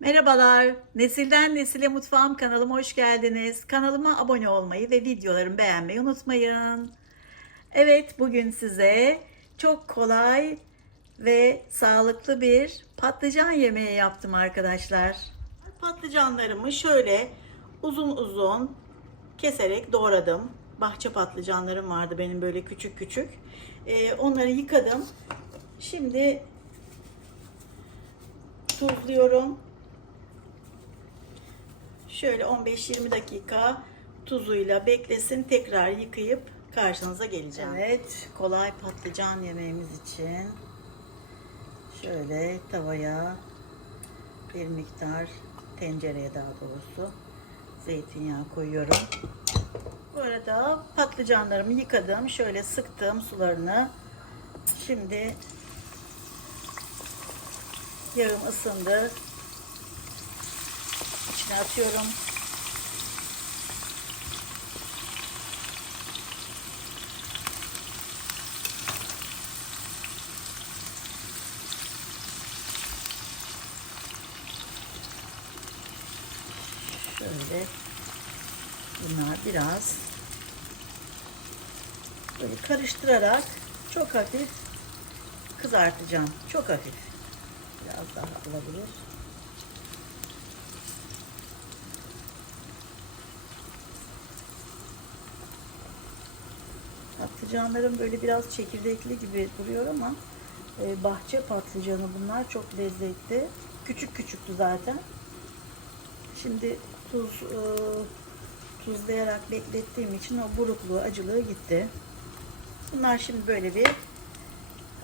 Merhabalar. Nesilden Nesile Mutfağım kanalıma hoş geldiniz. Kanalıma abone olmayı ve videolarımı beğenmeyi unutmayın. Evet, bugün size çok kolay ve sağlıklı bir patlıcan yemeği yaptım arkadaşlar. Patlıcanlarımı şöyle uzun uzun keserek doğradım. Bahçe patlıcanlarım vardı benim böyle küçük küçük. Ee, onları yıkadım. Şimdi tuzluyorum. Şöyle 15-20 dakika tuzuyla beklesin. Tekrar yıkayıp karşınıza geleceğim. Evet, kolay patlıcan yemeğimiz için şöyle tavaya bir miktar tencereye daha doğrusu zeytinyağı koyuyorum. Bu arada patlıcanlarımı yıkadım. Şöyle sıktım sularını. Şimdi yağım ısındı. İçine atıyorum. Şöyle bunlar biraz böyle karıştırarak çok hafif kızartacağım. Çok hafif. Biraz daha olabilir. Patlıcanlarım böyle biraz çekirdekli gibi duruyor ama e, bahçe patlıcanı bunlar çok lezzetli. Küçük küçüktü zaten. Şimdi tuz e, tuzlayarak beklettiğim için o burukluğu, acılığı gitti. Bunlar şimdi böyle bir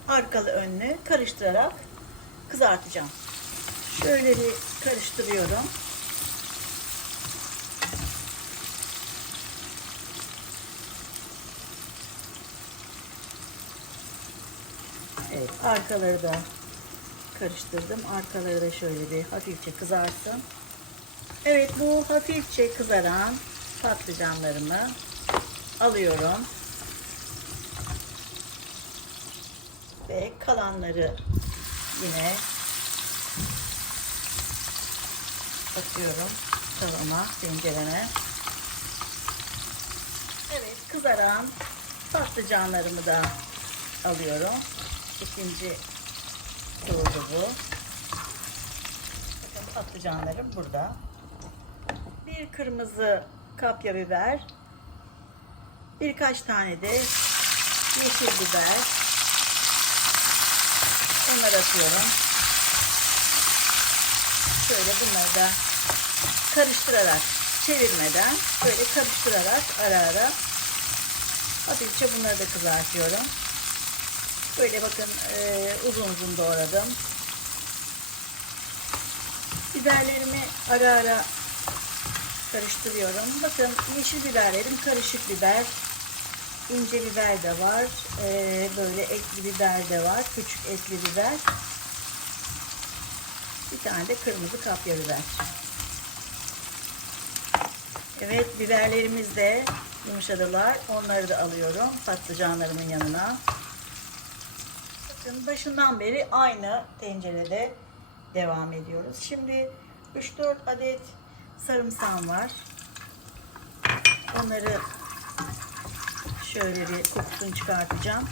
arkalı önlü karıştırarak kızartacağım. Şöyle bir karıştırıyorum. Evet, arkaları da karıştırdım. Arkaları da şöyle bir hafifçe kızarsın. Evet, bu hafifçe kızaran patlıcanlarımı alıyorum. Ve kalanları yine atıyorum tavama, tencereme. Evet, kızaran patlıcanlarımı da alıyorum. İkinci yoğurdu bu. Bakın patlıcanlarım burada. Bir kırmızı kapya biber. Birkaç tane de yeşil biber. Bunları atıyorum. Şöyle bunları da karıştırarak, çevirmeden böyle karıştırarak ara ara hafifçe bunları da kızartıyorum. Böyle bakın e, uzun uzun doğradım. Biberlerimi ara ara karıştırıyorum. Bakın yeşil biberlerim karışık biber. ince biber de var. E, böyle etli biber de var. Küçük etli biber. Bir tane de kırmızı kapya biber. Evet biberlerimiz de yumuşadılar. Onları da alıyorum patlıcanlarımın yanına. Bakın başından beri aynı tencerede devam ediyoruz. Şimdi 3-4 adet sarımsağım var. Onları şöyle bir kokusunu çıkartacağım.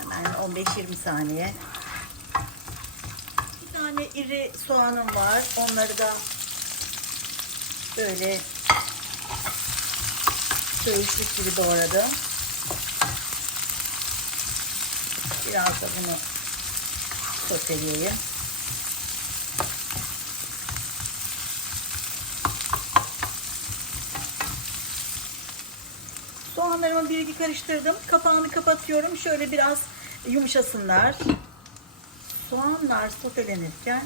Hemen 15-20 saniye. Bir tane iri soğanım var. Onları da böyle söğüşlük gibi doğradım. Biraz da bunu soteleyeyim. Soğanlarımı bir iki karıştırdım. Kapağını kapatıyorum. Şöyle biraz yumuşasınlar. Soğanlar sotelenirken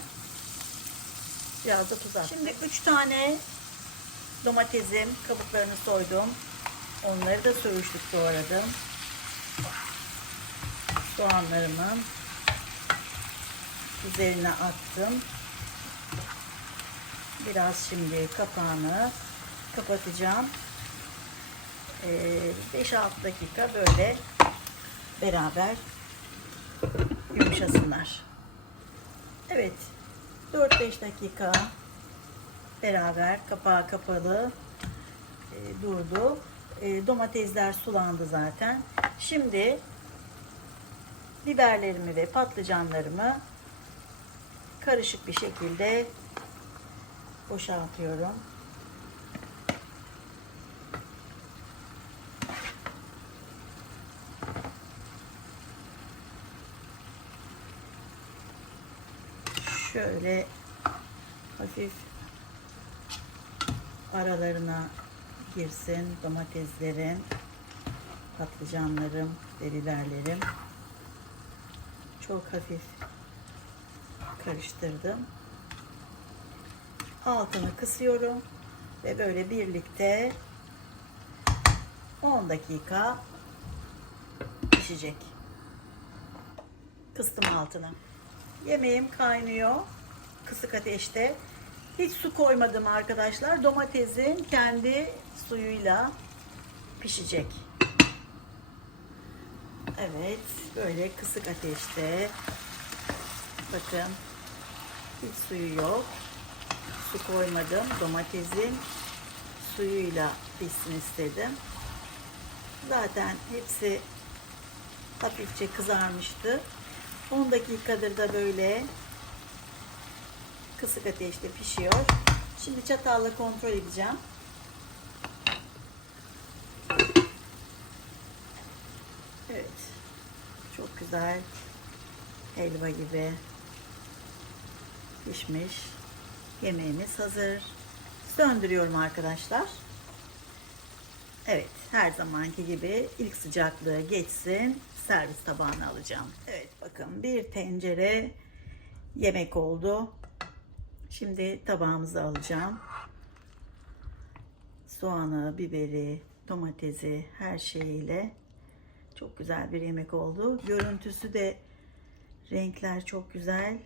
biraz da tuz at. Şimdi 3 tane domatesim, kabuklarını soydum. Onları da söğüşlük doğradım soğanlarımı üzerine attım. Biraz şimdi kapağını kapatacağım. Ee, 5-6 dakika böyle beraber yumuşasınlar. Evet. 4-5 dakika beraber kapağı kapalı e, durdu. E, domatesler sulandı zaten. Şimdi biberlerimi ve patlıcanlarımı karışık bir şekilde boşaltıyorum. Şöyle hafif aralarına girsin domateslerin, patlıcanlarım biberlerim. Çok hafif karıştırdım. Altını kısıyorum ve böyle birlikte 10 dakika pişecek. Kıstım altını. Yemeğim kaynıyor kısık ateşte. Hiç su koymadım arkadaşlar. Domatesin kendi suyuyla pişecek. Evet, böyle kısık ateşte. Bakın. Hiç suyu yok. Su koymadım. Domatesin suyuyla pişsin istedim. Zaten hepsi hafifçe kızarmıştı. 10 dakikadır da böyle kısık ateşte pişiyor. Şimdi çatalla kontrol edeceğim. Evet. Çok güzel. Helva gibi pişmiş. Yemeğimiz hazır. Söndürüyorum arkadaşlar. Evet, her zamanki gibi ilk sıcaklığı geçsin. Servis tabağına alacağım. Evet, bakın bir tencere yemek oldu. Şimdi tabağımıza alacağım. Soğanı, biberi, domatesi her şeyiyle çok güzel bir yemek oldu. Görüntüsü de renkler çok güzel.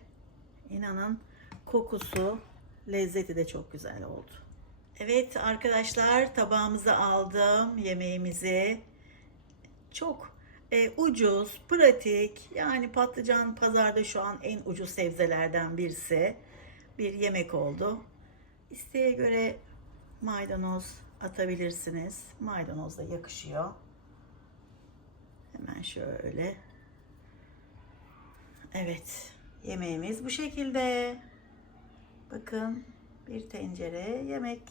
İnanın kokusu, lezzeti de çok güzel oldu. Evet arkadaşlar tabağımıza aldım yemeğimizi. Çok e, ucuz, pratik. Yani patlıcan pazarda şu an en ucuz sebzelerden birisi. Bir yemek oldu. İsteğe göre maydanoz atabilirsiniz. Maydanoz da yakışıyor. Hemen şöyle. Evet. Yemeğimiz bu şekilde. Bakın bir tencere yemek.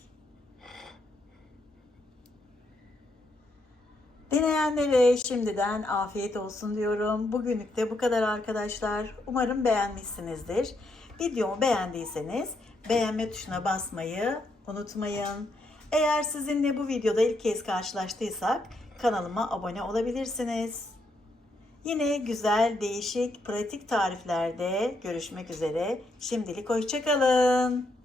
Deneyenlere şimdiden afiyet olsun diyorum. Bugünlük de bu kadar arkadaşlar. Umarım beğenmişsinizdir. Videomu beğendiyseniz beğenme tuşuna basmayı unutmayın. Eğer sizinle bu videoda ilk kez karşılaştıysak kanalıma abone olabilirsiniz. Yine güzel, değişik, pratik tariflerde görüşmek üzere. Şimdilik hoşçakalın.